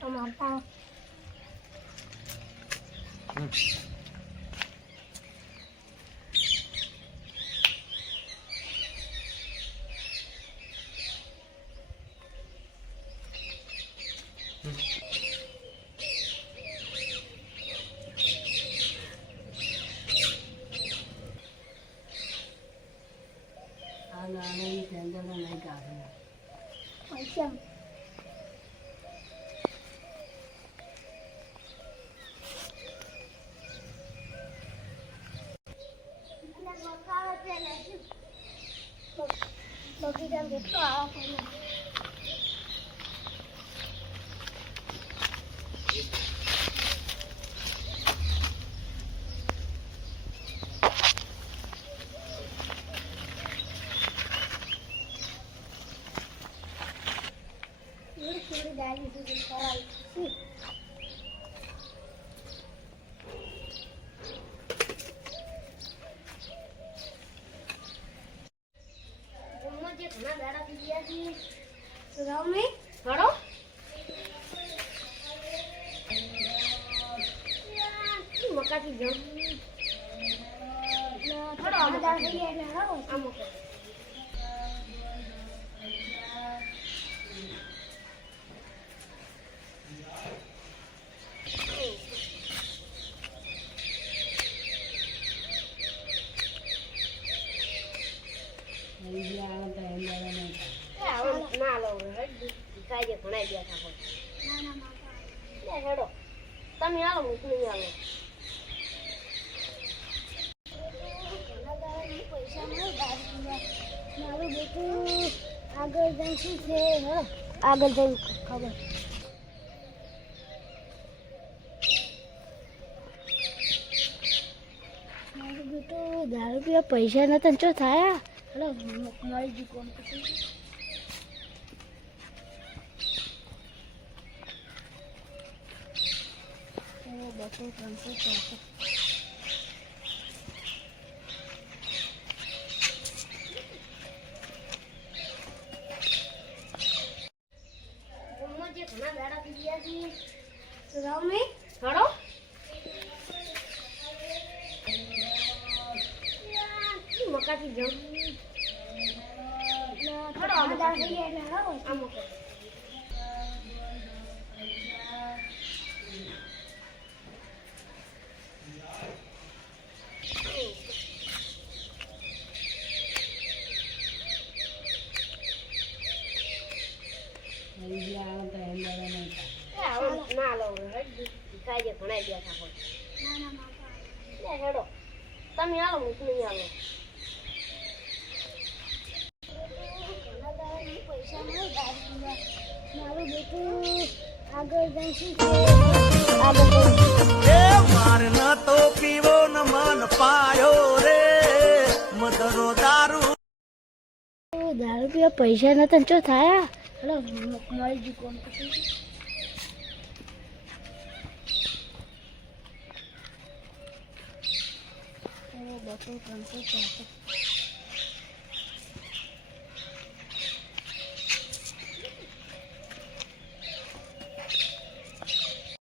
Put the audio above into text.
આટો મારતા પૈસા બગીચા કેટલો આવો થોડી ગાડી સુધી કરાવી ઘણા ગાડા થઈ ગયા છે રામે હડો મકાથી જમ હડો આ ગાડા થઈ ગયા એટલે હડો આ મકા ના લો કાયદે ઘણા ગયા હતા હેડો તમે આવો મોકલી આવો પૈસા મારું બેટું આગળ જઈને શું છે આગળ જઈને ખબર મારું બેટું દારૂ પીવા પૈસા નતા ચો થાય હેડો મારી જી કોમ બસો 300 ઘણા ગાડા થઈ ગયા છે રામે હડો મકાથી જમ હડો આ ગાડા થઈ ગયા એટલે હડો આ મકા ના લો કાયદે ઘણા ગયા હતા હેડો તમે આવો મોકલી આવો પૈસા મારું બેટું આગળ જઈને શું છે માર ન તો પીવો ન મન પાયો રે મધરો દારૂ પીવા પૈસા નતા ચો થાય હેલો મારી જી કોમ બસો 300